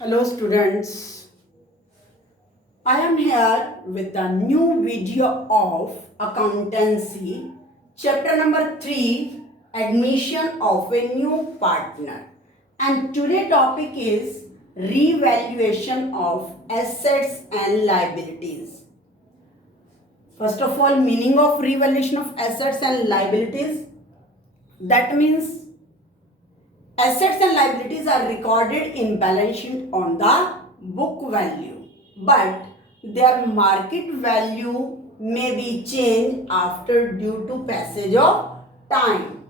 Hello students, I am here with a new video of Accountancy, chapter number 3, Admission of a New Partner. And today topic is Revaluation of Assets and Liabilities. First of all, meaning of revaluation of assets and liabilities. That means assets and liabilities are recorded in balance sheet on the book value, but their market value may be changed after due to passage of time.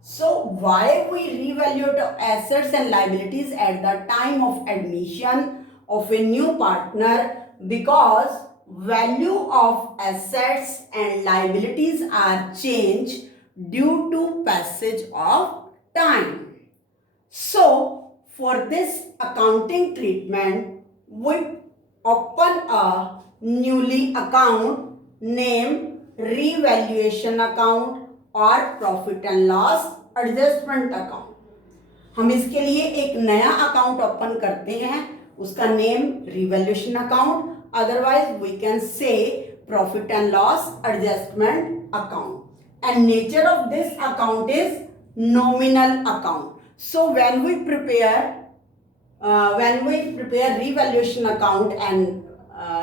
So why we revalue assets and liabilities at the time of admission of a new partner? Because value of assets and liabilities are changed due to passage of time. So, for this accounting treatment, we open a newly account named revaluation account और profit and loss adjustment account. हम इसके लिए एक नया account open करते हैं, उसका name revaluation account, otherwise we can say profit and loss adjustment account. And nature of this account is nominal account. So when we prepare revaluation account and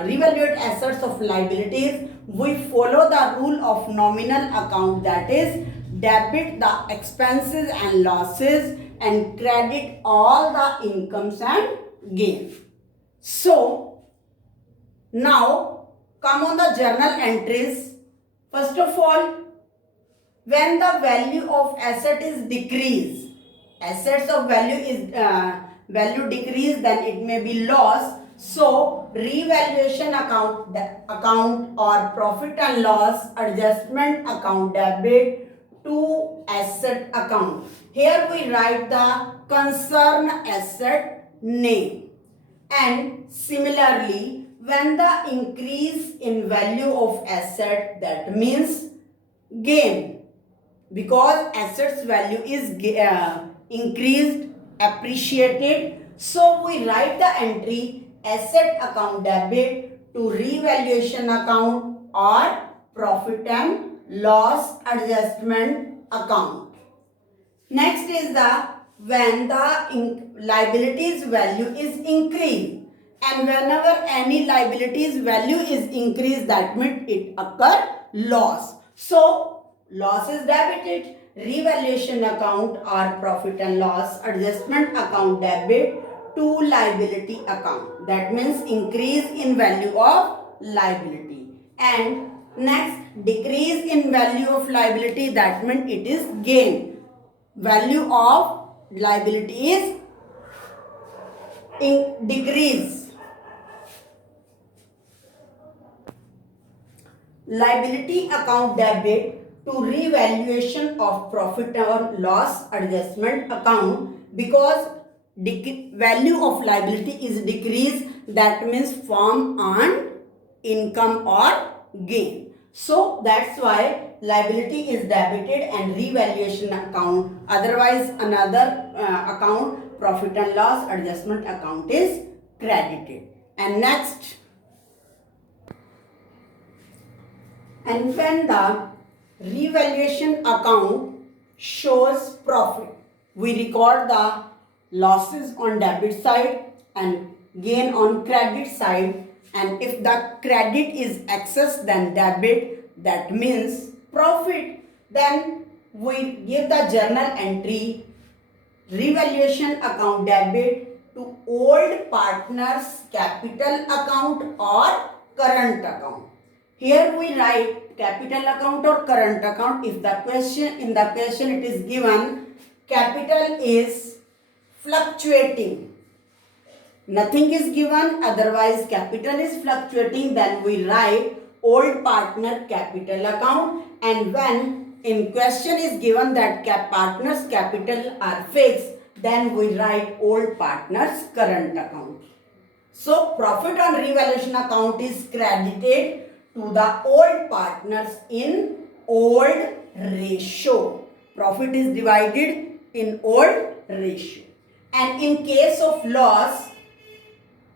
revaluate assets of liabilities, we follow the rule of nominal account, that is debit the expenses and losses and credit all the incomes and gains. So now come on the journal entries. First of all, when the value of asset is decreased, assets of value is value decrease, then it may be loss. So revaluation account or profit and loss adjustment account debit to asset account. Here we write the concerned asset name. And similarly, when the increase in value of asset, that means gain, because assets value is increased, appreciated. So we write the entry asset account debit to revaluation account or profit and loss adjustment account. Next is the when the liabilities value is increased, and whenever any liabilities value is increased, that means it occur loss. So loss is debited, revaluation account or profit and loss adjustment account debit to liability account. That means increase in value of liability. And next, decrease in value of liability, that means it is gain. Value of liability is decrease. Liability account debit to revaluation of profit or loss adjustment account, because value of liability is decreased, that means from on income or gain. So that's why liability is debited and revaluation account, otherwise another account profit and loss adjustment account is credited. And next, and when the revaluation account shows profit, we record the losses on debit side and gain on credit side. And if the credit is excess than debit, that means profit. Then we give the journal entry revaluation account debit to old partners capital account or current account. Here we write capital account or current account if the question it is given capital is fluctuating. Nothing is given, otherwise capital is fluctuating, then we write old partner capital account. And when in question is given that partners capital are fixed, then we write old partners current account. So profit on revaluation account is credited to the old partners in old ratio. Profit is divided in old ratio. And in case of loss,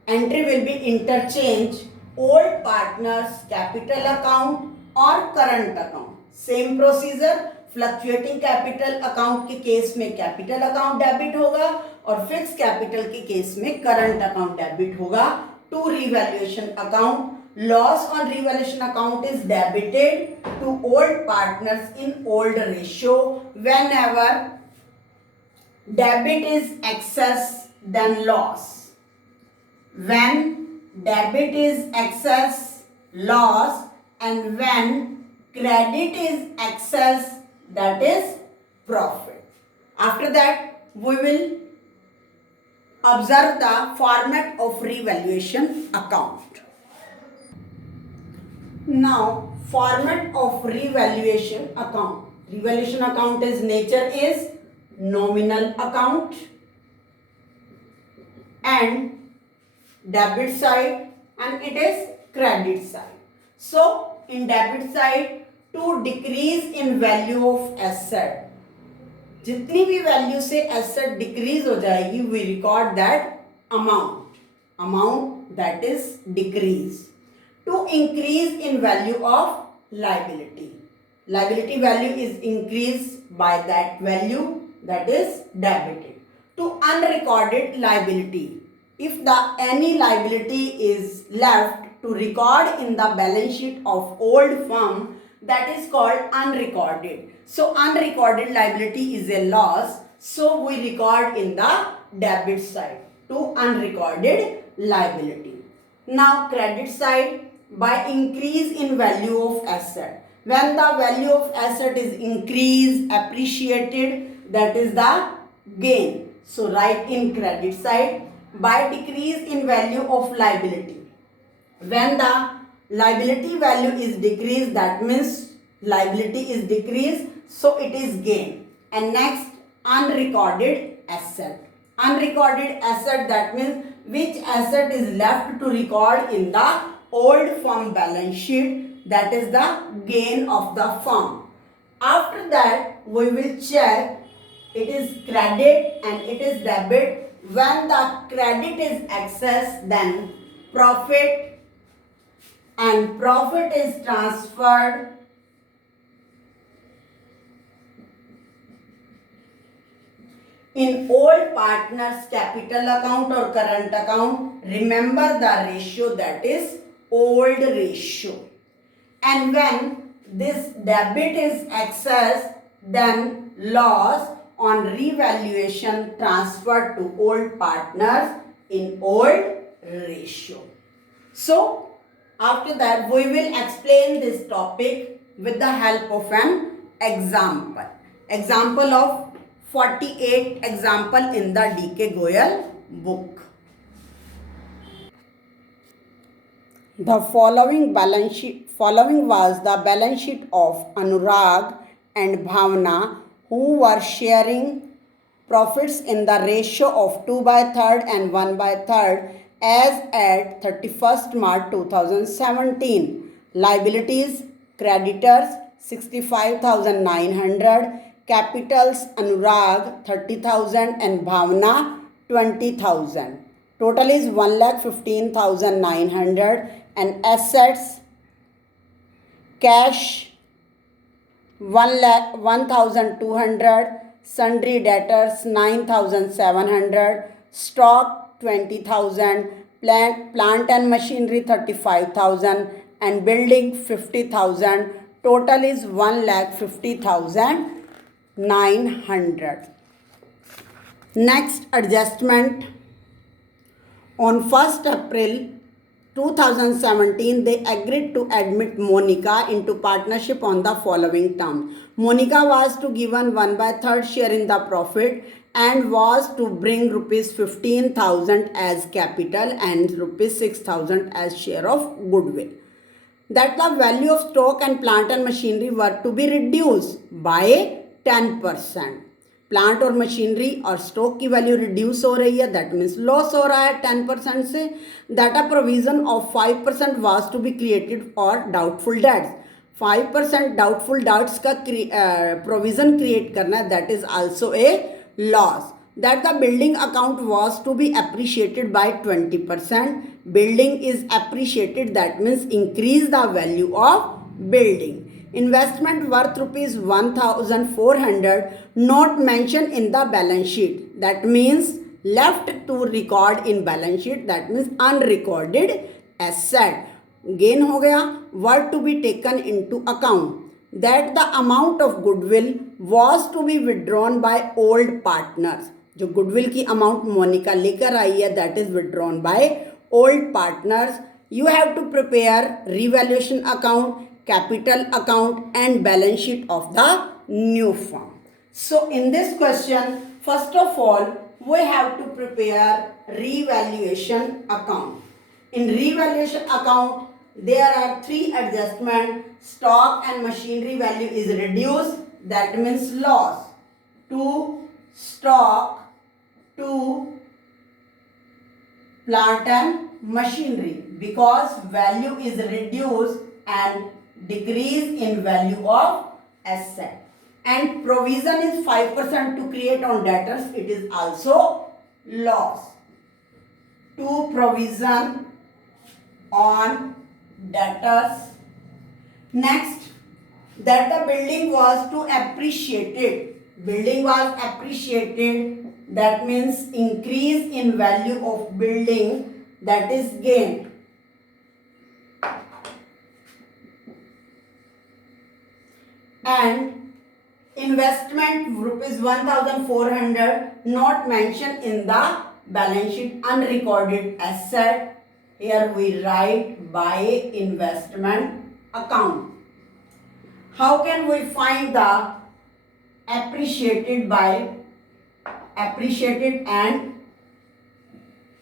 entry will be interchange old partners capital account or current account. Same procedure, fluctuating capital account के case में capital account debit होगा और fix capital के case में current account debit होगा to revaluation account. Loss on revaluation account is debited to old partners in old ratio whenever debit is excess than loss. When debit is excess loss and when credit is excess, that is profit. After that we will observe the format of revaluation account. Now format of revaluation account. Revaluation account is nature is nominal account and debit side and it is credit side. So in debit side to decrease in value of asset, जितनी भी value से asset decrease हो जाएगी we record that amount that is decrease. To increase in value of liability value is increased by that value that is debited. To unrecorded liability, if the any liability is left to record in the balance sheet of old firm, that is called unrecorded. So unrecorded liability is a loss, so we record in the debit side to unrecorded liability. Now credit side, by increase in value of asset. When the value of asset is increased, appreciated, that is the gain. So write in credit side, by decrease in value of liability. When the liability value is decreased, that means liability is decreased, so it is gain. And next, unrecorded asset. Unrecorded asset, that means which asset is left to record in the old firm balance sheet, that is the gain of the firm. After that we will check it is credit and it is debit. When the credit is excess, then profit, and profit is transferred in old partners capital account or current account. Remember the ratio, that is old ratio. And when this debit is excess, then loss on revaluation transferred to old partners in old ratio. So after that we will explain this topic with the help of an example. Example of 48 example in the D.K. Goyal book. The following was the balance sheet of Anurag and Bhavna, who were sharing profits in the ratio of 2/3 and 1/3 as at 31st March 2017. Liabilities, creditors 65,900, capitals Anurag 30,000 and Bhavna 20,000. Total is 1,15,900 and assets cash 1,200, sundry debtors 9,700, stock 20,000, plant and machinery 35,000 and building 50,000. Total is 1,50,900. Next adjustment. On 1st April 2017, they agreed to admit Monica into partnership on the following terms. Monica was to given 1/3 share in the profit and was to bring rupees 15,000 as capital and rupees 6,000 as share of goodwill. That the value of stock and plant and machinery were to be reduced by 10%. Plant और machinery और stock की value reduce हो रही है, that means loss हो रहा है 10% से. That a provision of 5% was to be created for doubtful debts. 5% doubtful debts का प्रोविजन क्रिएट करना है, that is also a loss. that the building account was to be appreciated by 20%. Building is appreciated, that means increase the value of building. Investment worth rupees 1400 not mentioned in the balance sheet, that means left to record in balance sheet, that means unrecorded asset. Gain हो गया. Were to be taken into account, that the amount of goodwill was to be withdrawn by old partners. जो goodwill की amount Monika लेकर आई है, that is withdrawn by old partners. You have to prepare revaluation account, capital account and balance sheet of the new firm. So in this question, first of all, we have to prepare revaluation account. In revaluation account, there are three adjustments. Stock and machinery value is reduced, that means loss. To stock, to plant and machinery, because value is reduced and decrease in value of asset. And provision is 5% to create on debtors, it is also loss. To provision on debtors. Next, that the building was to appreciated. Building was appreciated, that means increase in value of building, that is gain. And investment rupees 1400 not mentioned in the balance sheet, unrecorded asset. Here we write by investment account. How can we find the appreciated and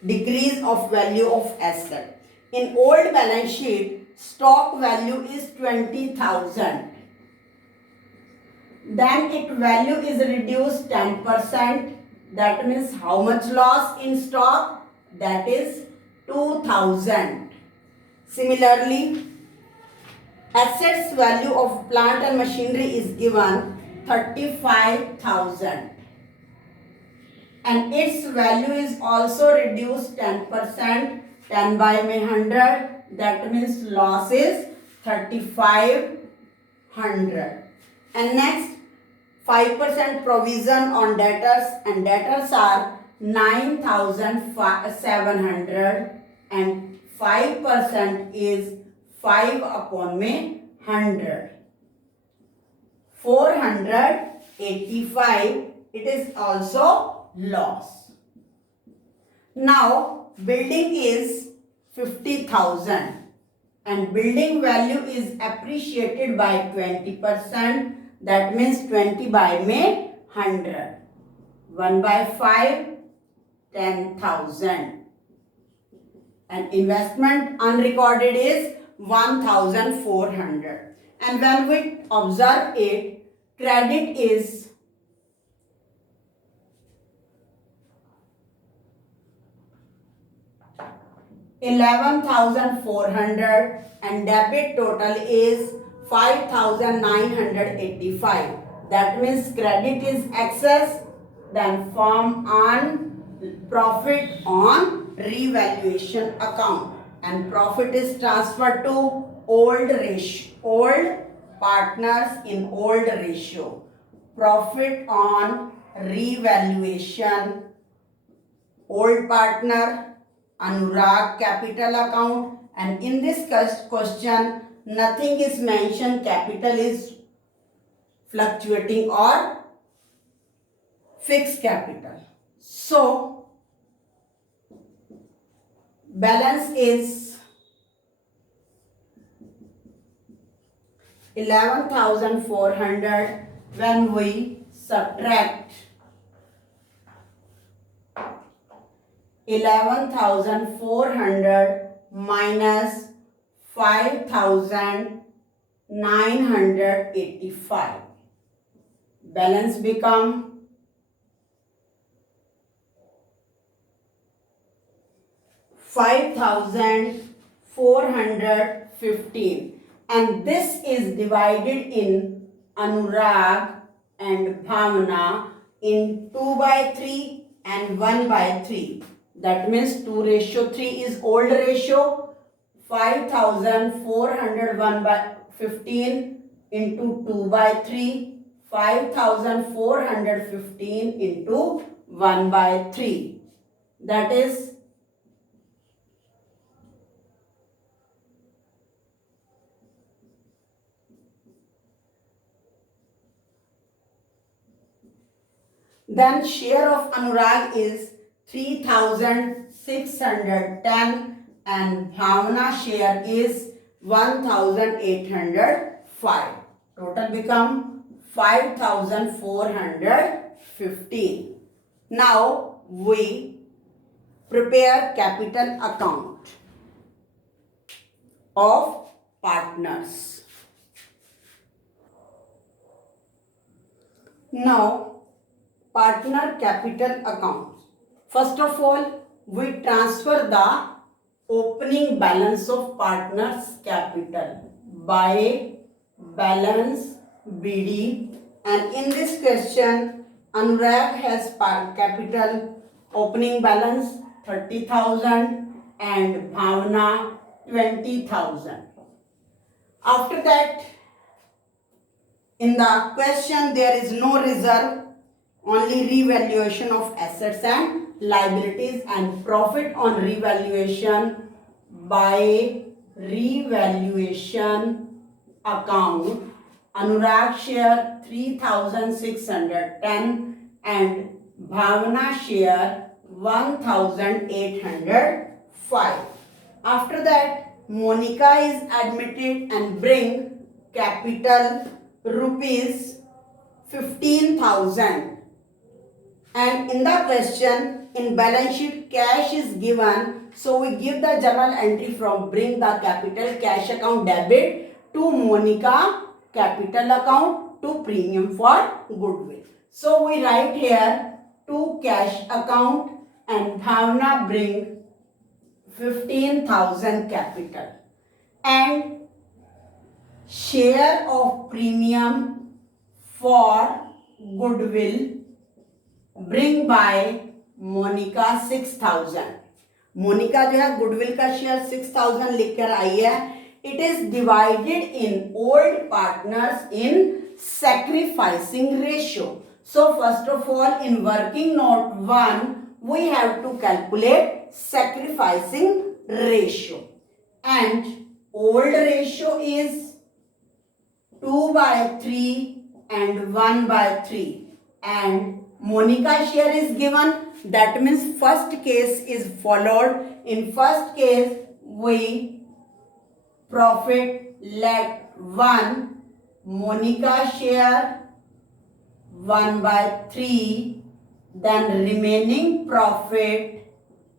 decrease of value of asset? In old balance sheet, stock value is 20,000. Then its value is reduced 10%. That means how much loss in stock? That is 2,000. Similarly, assets value of plant and machinery is given 35,000. And its value is also reduced 10%. 10 by 100. That means loss is 3,500. And next, 5% provision on debtors, and debtors are 9,700 and 5% is 5 upon 100. 485, it is also loss. Now, building is 50,000 and building value is appreciated by 20%. That means 20 by 100. 1 by 5, 10,000. And investment unrecorded is 1,400. And when we observe it, credit is 11,400 and debit total is 5,985. That means credit is excess, then firm earn profit on revaluation account, and profit is transferred to old partners in old ratio. Profit on revaluation, old partner, Anurag capital account, and in this question nothing is mentioned, capital is fluctuating or fixed capital. So balance is 11,400 when we subtract 11,400 minus 5,985. Balance become 5,415, and this is divided in Anurag and Bhavana in 2 by 3 and 1 by 3. That means 2:3 is old ratio. 5,401 by 15 into 2 by 3. 5,415 into 1 by 3. That is then share of Anurag is 3,610 and Bhavana share is 1,805. Total become 5,415. Now we prepare capital account of partners. Now partner capital account. First of all, we transfer the opening balance of partners capital by balance BD, and in this question Anurag has capital opening balance 30,000 and Bhavana 20,000. After that, in the question there is no reserve, only revaluation of assets and liabilities, and profit on revaluation by revaluation account. Anurag share 3,610 and Bhavana share 1,805. After that, Monica is admitted and bring capital rupees 15,000. And in the question, in balance sheet cash is given, so we give the journal entry from bring the capital cash account debit to Monica capital account to premium for goodwill. So we write here to cash account and Bhavana bring 15,000 capital and share of premium for goodwill bring by Monika 6,000. Monika जो है goodwill का share 6,000 लिखकर आई है. It is divided in old partners in sacrificing ratio. So first of all, in working note 1 we have to calculate sacrificing ratio, and old ratio is 2 by 3 and 1 by 3, and Monica share is given. That means first case is followed. In first case we profit let 1, Monica share 1 by 3, then remaining profit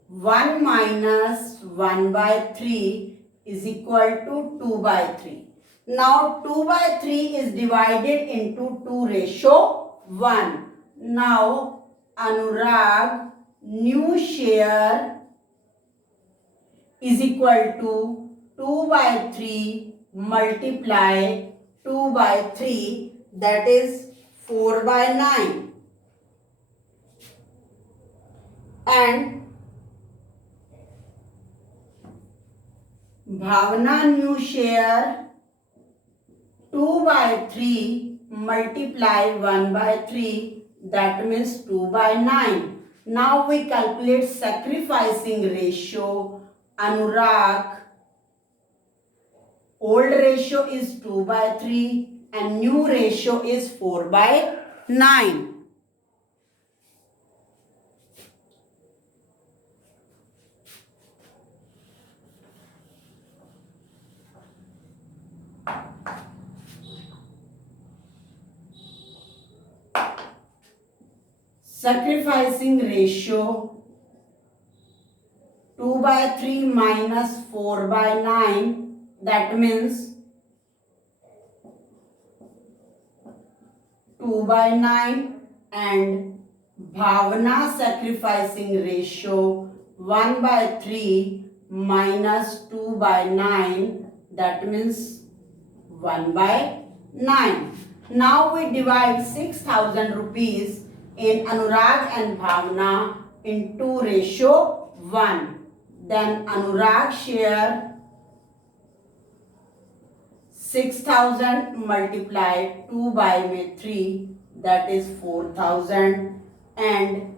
1 minus 1 by 3 is equal to 2 by 3. Now 2 by 3 is divided into 2 ratio 1. Now Anurag new share is equal to 2 by 3 multiply 2 by 3, that is 4 by 9, and Bhavana new share 2 by 3 multiply 1 by 3, that means 2 by 9. Now we calculate sacrificing ratio. Anurag old ratio is 2 by 3 and new ratio is 4 by 9. Sacrificing ratio 2 by 3 minus 4 by 9, that means 2 by 9, and Bhavana sacrificing ratio 1 by 3 minus 2 by 9, that means 1 by 9. Now we divide 6,000 rupees in Anurag and Bhavna in 2:1. Then Anurag share 6,000 multiplied 2 by 3, that is 4,000, and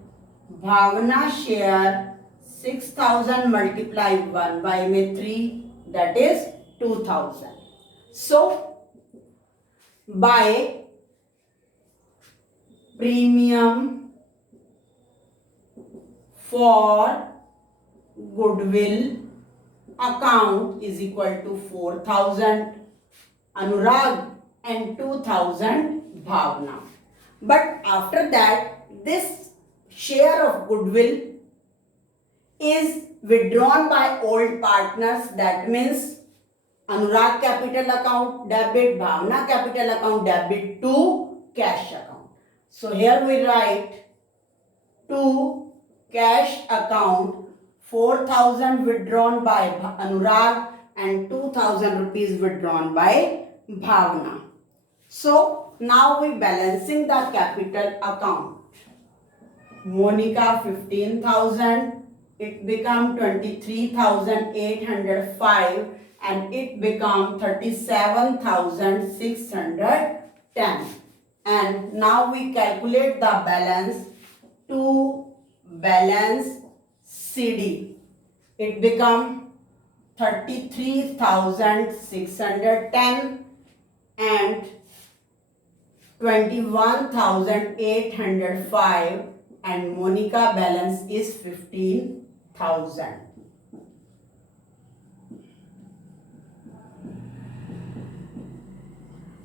Bhavna share 6,000 multiplied 1 by 3, that is 2,000. So by premium for goodwill account is equal to 4,000 Anurag and 2,000 Bhavna. But after that, this share of goodwill is withdrawn by old partners. That means Anurag capital account debit, Bhavna capital account debit to cash account. So here we write to cash account 4,000 withdrawn by Anurag and 2,000 rupees withdrawn by Bhavna. So now we balancing the capital account. Monica 15,000, it become 23,805 and it become 37,610. And now we calculate the balance to balance CD. It become 33,610 and 21,805, and Monica balance is 15,000.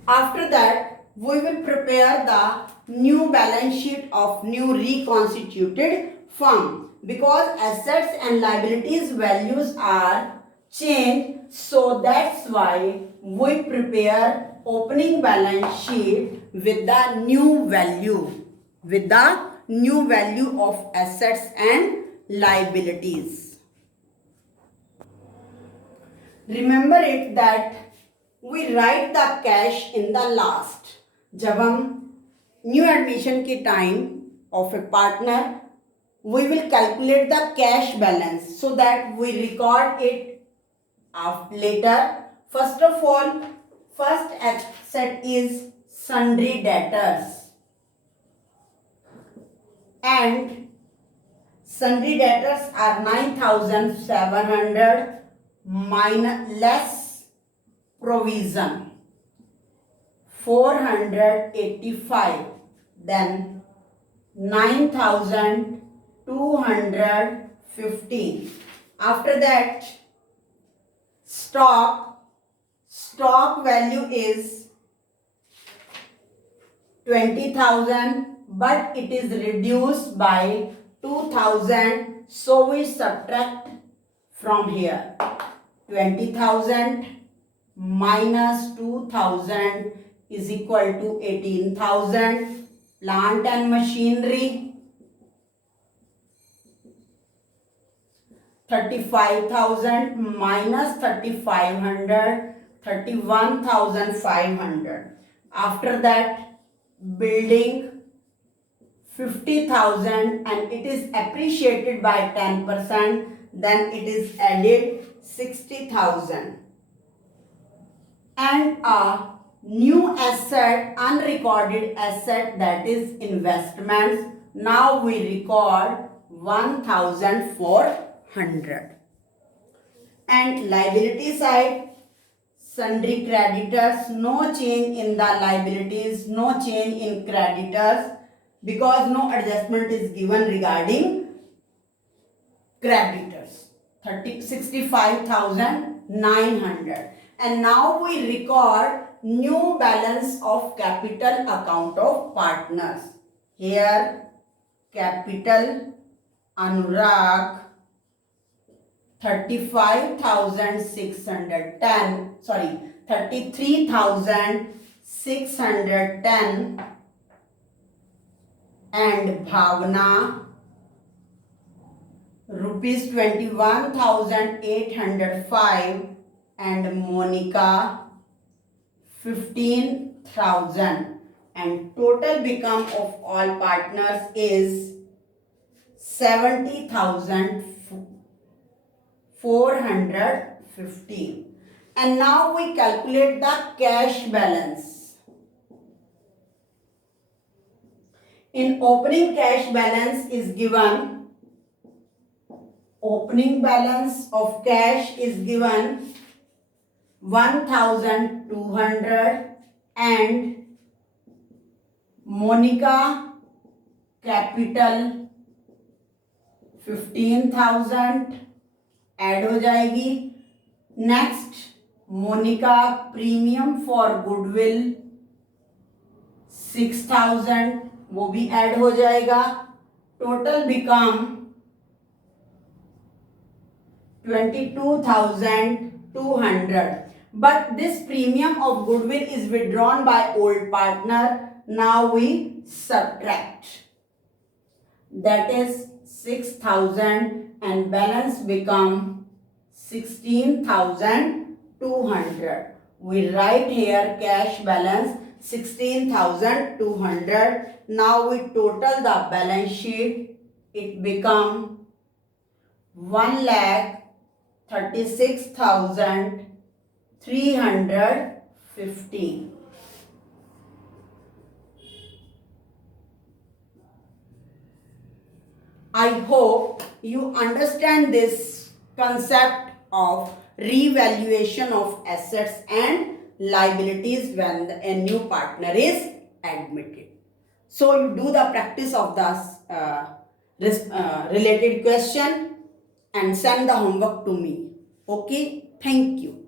After that, we will prepare the new balance sheet of new reconstituted firm, because assets and liabilities values are changed, so that's why we prepare opening balance sheet with the new value, of assets and liabilities. Remember it that we write the cash in the last. जब हम new admission के time of a partner, we will calculate the cash balance so that we record it later. First of all, first asset is sundry debtors, and sundry debtors are 9,700 minus less provision 485, then 9,215. After that, stock value is 20,000, but it is reduced by 2,000, so we subtract from here. 20,000 minus 2,000 is equal to 18,000. Plant and machinery 35,000 minus 3,500, 31,500. After that, building 50,000 and it is appreciated by 10%, then it is added 60,000. And a new asset, unrecorded asset, that is investments. Now we record 1,400. And liability side, sundry creditors, no change in the liabilities, no change in creditors, because no adjustment is given regarding creditors. 65,900. And now we record new balance of capital account of partners. Here capital Anurag 33,610 and Bhavna rupees 21,805 and Monica 15,000. and total become of all partners is 70,415. And now we calculate the cash balance. In opening cash balance is given, opening balance of cash is given 1,200 and Monica capital 15,000 add हो जाएगी. Next Monica premium for goodwill 6,000 वो भी add हो जाएगा. Total become 22,200. But this premium of goodwill is withdrawn by old partner. Now we subtract. That is 6,000 and balance become 16,200. We write here cash balance 16,200. Now we total the balance sheet. It become 1,36,350. I hope you understand this concept of revaluation of assets and liabilities when a new partner is admitted. So you do the practice of the related question and send the homework to me. Okay, thank you.